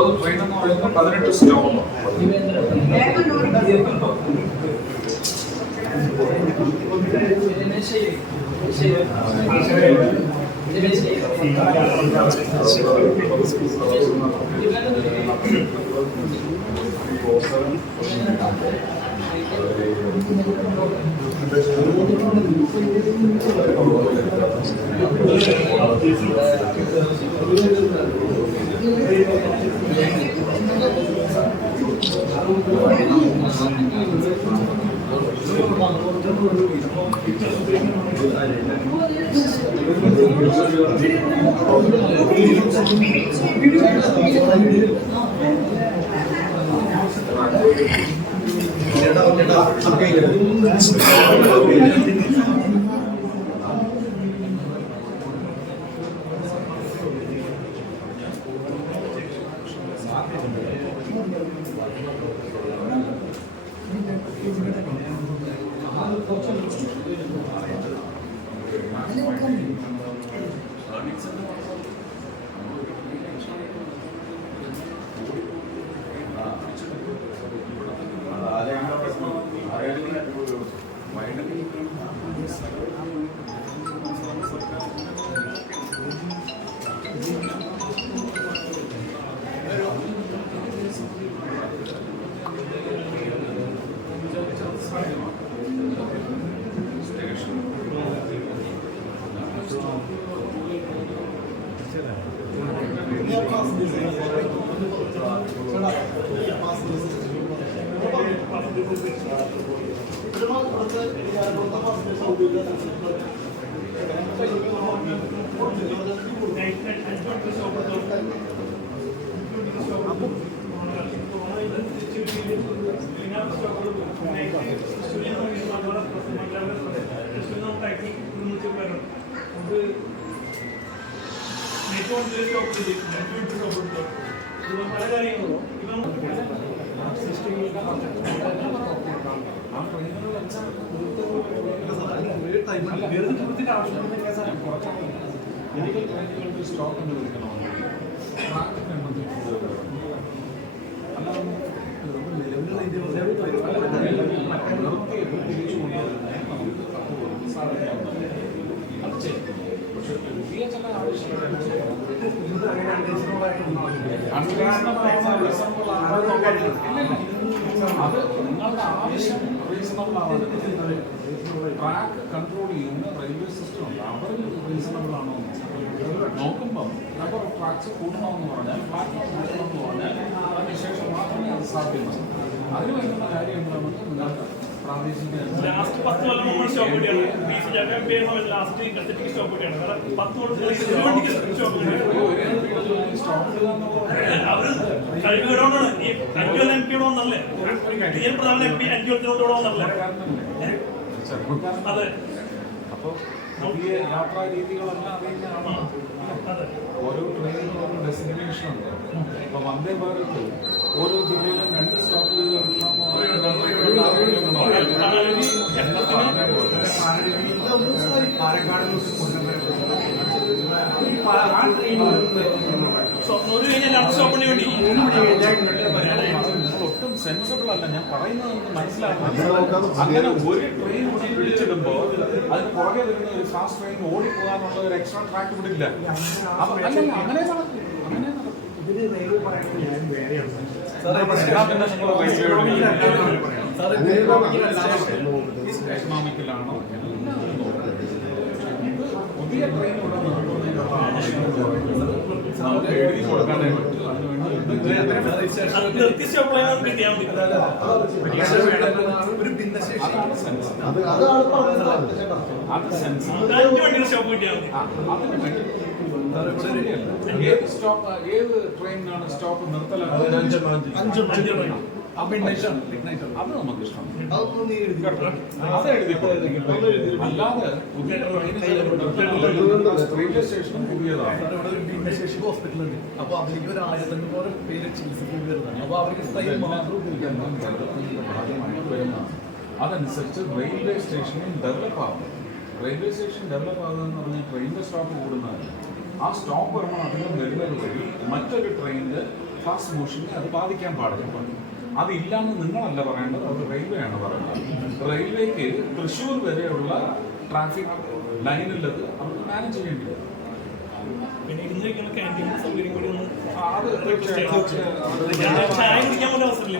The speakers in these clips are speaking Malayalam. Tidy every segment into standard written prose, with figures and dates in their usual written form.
9 ട്രെയിൻ എന്ന് പറയുന്നത് 18 സ്റ്റോപ്പ്. മെഡിക്കൽ ട്രെയിനുകൾക്ക് സ്റ്റോപ്പ് എന്ന് വിളിക്കണോ? പക്ഷെ പുതിയ ചില ആവശ്യങ്ങൾ അത് നിങ്ങളുടെ ആവശ്യം റീസണബിൾ ആവാൻ ട്രാക്ക് കൺട്രോൾ ചെയ്യുന്ന റെയിൽവേ സിസ്റ്റം ഉണ്ട്. അവർ റീസണബിൾ ആണോ നോക്കുമ്പം നമ്പർ ഓഫ് ട്രാക്സ് കൂടണമെന്ന് പറഞ്ഞാൽ പ്ലാറ്റ്ഫോം കൂട്ടണമെന്ന് പറഞ്ഞാൽ അതിനുശേഷം മാത്രമേ അത് സാധ്യമാണ്. അതിന് വേണ്ടുന്ന കാര്യം എന്താണെന്ന് നിങ്ങൾക്ക് പ്രാദേശിക അപ്പോൾ പുതിയ യാത്രാ രീതികളെല്ലാം അറിയുന്നതാണ്. ഓരോ ട്രെയിനിനും ഓരോ ഡെസ്റ്റിനേഷൻ ഉണ്ട്. ഇപ്പൊ വന്ദേ ഭാരത് ഓരോ ജില്ലയിലും 2 സ്റ്റോപ്പുകൾ ഒട്ടും സെൻസിബിൾ അല്ല. ഞാൻ പറയുന്നത് മനസ്സിലാക്കണം. അങ്ങനെ ഒരു ട്രെയിൻ പിടിച്ചിടുമ്പോൾ അതിന് പുറകെ വരുന്ന ഒരു ഫാസ്റ്റ് ട്രെയിൻ ഓടിപ്പോകാനുള്ള ഒരു എക്സ്ട്രാ ട്രാക്ക് വിടില്ല. അങ്ങനെ എക്കണോമിക്കലാണോ പുതിയ ട്രെയിൻ നമുക്ക് എഴുതി കൊടുക്കാനേ പറ്റും. ഏത് ട്രെയിനാണ് സ്റ്റോപ്പ് നിർത്തലാണ്? അത് നമുക്ക് ഇഷ്ടം. അല്ലാതെ പുതിയ റെയിൽവേ സ്റ്റേഷനും പുതിയതാണ്. ഹോസ്പിറ്റലുണ്ട്. അപ്പൊ അതിലേക്ക് ഒരു 1500 പേര് ചികിത്സയ്ക്ക് വരുന്നതാണ്. അപ്പൊ അവർക്ക് അതനുസരിച്ച് റെയിൽവേ സ്റ്റേഷനും ഡെവലപ്പ് ആകും. റെയിൽവേ സ്റ്റേഷൻ ഡെവലപ്പ് ആകുന്നതെന്ന് പറഞ്ഞാൽ ട്രെയിനിന്റെ സ്റ്റോപ്പ് കൂടുന്നതല്ല. ആ സ്റ്റോപ്പ് വരുമ്പോൾ അധികം വരുന്നത് വഴി മറ്റൊരു ട്രെയിനിൽ ഫാസ്റ്റ് മോഷനെ അത് ബാധിക്കാൻ പാടില്ല. അതില്ലാന്ന് നിങ്ങളല്ല പറയേണ്ടത്, അത് റെയിൽവേ ആണ് പറയുന്നത്. റെയിൽവേക്ക് തൃശ്ശൂർ വരെയുള്ള ട്രാഫിക് ലൈനിൽ അത് അവർക്ക് മാനേജ് ചെയ്യേണ്ടി വരും. പിന്നെ ഇരുന്ന് കഴിക്കുന്ന ക്യാൻറ്റീൻ സൗകര്യം കൂടി ഒന്ന് അത് തീർച്ചയായും ചായ കുടിക്കാൻ പോലും അവസരമില്ല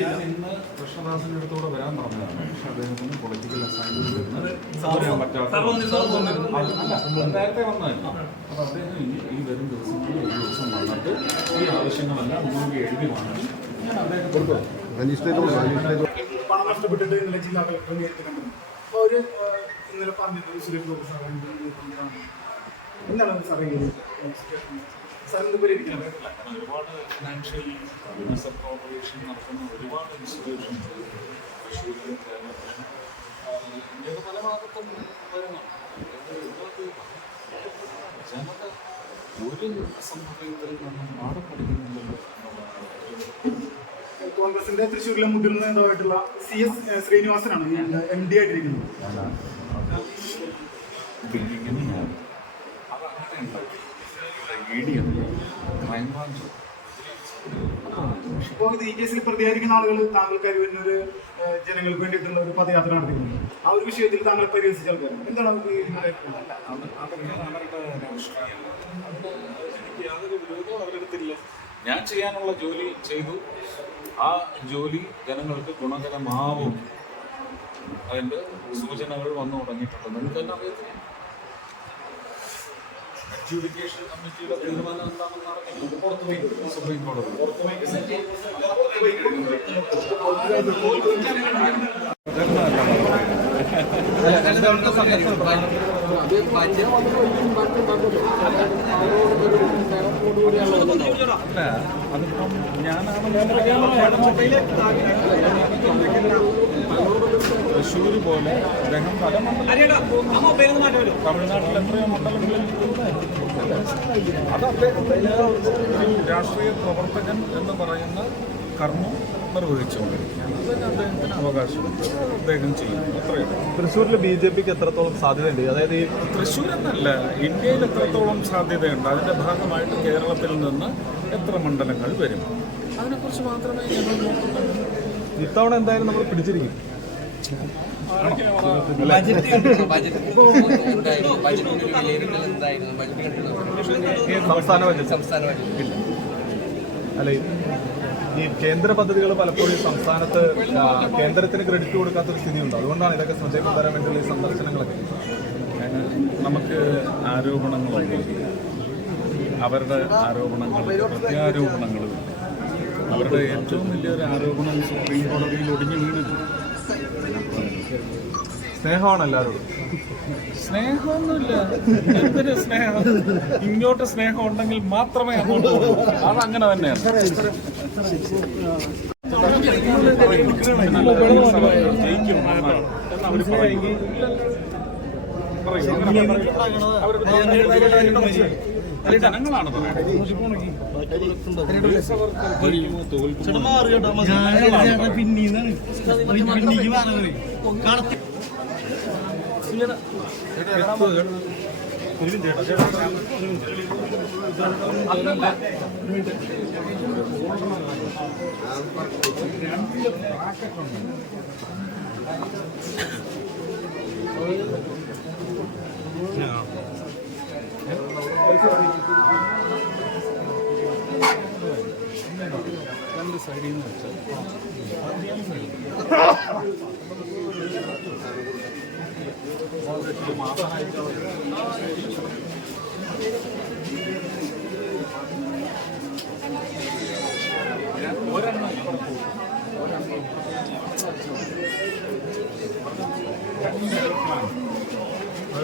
ഞാൻ ഇന്ന് കൃഷ്ണദാസിന്റെ അടുത്തൂടെ വരാൻ പറഞ്ഞതാണ്. പക്ഷെ അദ്ദേഹത്തിന് പൊളിറ്റിക്കൽ അസൈൻമെന്റ് വരാൻ പറ്റാത്ത അല്ല, നേരത്തെ വന്നതല്ല. അപ്പൊ അദ്ദേഹം ഈ വരും ദിവസങ്ങളിൽ ഒരു ദിവസം വന്നിട്ട് ഈ ആവശ്യങ്ങളെല്ലാം മുൻകൂട്ടി എഴുതി വാങ്ങി ഞാൻ അദ്ദേഹത്തെ പണം നഷ്ടപ്പെട്ടിട്ട് ഇന്നലെ ജില്ലാ കളക്ടർ നേരിട്ട് കണ്ടു. അപ്പോൾ അവർ ഇന്നലെ പറഞ്ഞത് സുരേഷ് ഗോപി സാറ് എന്താണ് സാറേ സാർ എന്ത് പരിഹരിക്കണം? ഒരുപാട് ഫിനാൻഷ്യൽ കോർപ്പറേഷൻ നടത്തുന്ന ഒരുപാട് ഇൻസ്റ്റിറ്റ്യൂഷൻസ് തൃശ്ശൂരിലും കേരളത്തിലും ഇന്ത്യയുടെ പല ഭാഗത്തും വരുന്നുണ്ട്. ജനത ഒരു സംഭവത്തിൽ നിന്നും പാഠം പഠിക്കുന്നുണ്ടല്ലോ എന്നുള്ളതാണ്. കോൺഗ്രസിന്റെ തൃശ്ശൂരിലെ മുതിർന്ന നേതാവായിട്ടുള്ള CS ശ്രീനിവാസനാണ് MD ആയിട്ടിരിക്കുന്നത്. ഇപ്പോൾ ഈ കേസിൽ പ്രതികരിക്കുന്ന ആളുകൾ താങ്കൾക്ക് ഒരു ജനങ്ങൾക്ക് വേണ്ടിയിട്ടുള്ള ഒരു പദയാത്ര നടത്തിയിട്ടുണ്ട്. ആ ഒരു വിഷയത്തിൽ താങ്കൾ പരിഹരിച്ചാൽ എന്താണ് യാതൊരു വിരോധവും അവരെടുത്തില്ല. ഞാൻ ചെയ്യാനുള്ള ജോലി ചെയ്തു. ആ ജോലി ജനങ്ങൾക്ക് ഗുണകരമാവും. അതിൻ്റെ സൂചനകൾ വന്നു തുടങ്ങിയിട്ടുണ്ട്. നിങ്ങൾക്ക് തന്നെ അറിയത്തില്ല. അഡ്ജുഡിക്കേഷൻ കമ്മിറ്റിയുടെ തീരുമാനം എന്താണെന്ന് അറിയില്ല. പുറത്തുപോയി സുപ്രീം കോടതി അതിപ്പം തൃശ്ശൂർ പോലെ അദ്ദേഹം പല തമിഴ്നാട്ടിൽ എത്രയോ മണ്ഡലങ്ങളിൽ അത് അദ്ദേഹത്തിന് ഒരു രാഷ്ട്രീയ പ്രവർത്തകൻ എന്ന് പറയുന്ന കർമ്മം നിർവഹിച്ചുകൊണ്ടിരിക്കുകയാണ്. അതിന് അദ്ദേഹത്തിന് അവകാശമുണ്ട്. അദ്ദേഹം ചെയ്യുന്നു. അത്രയും തൃശ്ശൂരിൽ BJPക്ക് എത്രത്തോളം സാധ്യതയുണ്ട്? അതായത് ഈ തൃശ്ശൂർ എന്നല്ല, ഇന്ത്യയിൽ എത്രത്തോളം സാധ്യതയുണ്ട്, അതിൻ്റെ ഭാഗമായിട്ട് കേരളത്തിൽ നിന്ന് എത്ര മണ്ഡലങ്ങൾ വരും, അതിനെക്കുറിച്ച് മാത്രമേ ഞങ്ങൾ നോക്കുന്നുള്ളൂ. ഇത്തവണ എന്തായാലും നമ്മൾ പിടിച്ചിരിക്കും. സംസ്ഥാന ബജറ്റ് ഇല്ല. അല്ല, ഈ കേന്ദ്ര പദ്ധതികൾ പലപ്പോഴും സംസ്ഥാനത്ത് കേന്ദ്രത്തിന് ക്രെഡിറ്റ് കൊടുക്കാത്തൊരു സ്ഥിതിയുണ്ട്. അതുകൊണ്ടാണ് ഇതൊക്കെ ശ്രദ്ധയിൽപ്പെടാൻ വേണ്ടിയുള്ള ഈ സന്ദർശനങ്ങളൊക്കെ. നമുക്ക് ആരോപണങ്ങളുണ്ട്. അവരുടെ ആരോപണങ്ങൾ പ്രത്യാരോപണങ്ങളും. അവരുടെ ഏറ്റവും വലിയൊരു ആരോപണം സുപ്രീം കോടതിയിൽ ഒടിഞ്ഞു വീണിട്ട് സ്നേഹമാണ് എല്ലാവരോടും. സ്നേഹമൊന്നുമില്ല. എന്തൊരു സ്നേഹം? ഇങ്ങോട്ട് സ്നേഹം ഉണ്ടെങ്കിൽ മാത്രമേ അങ്ങോട്ട് പോകൂ. അതങ്ങനെ തന്നെയാണ്. ജനങ്ങളാണ് രണ്ട് സൈഡിൽ നിന്ന് വെച്ചാൽ ഒരെണ്ണം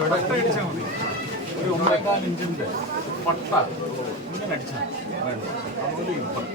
പട്ട അടിച്ചാൽ മതി. ഒരു 1.25 ഇഞ്ചിൻ്റെ പട്ട ഇങ്ങനെ അടിച്ചാൽ മതി. അതുപോലെ ഇപ്പം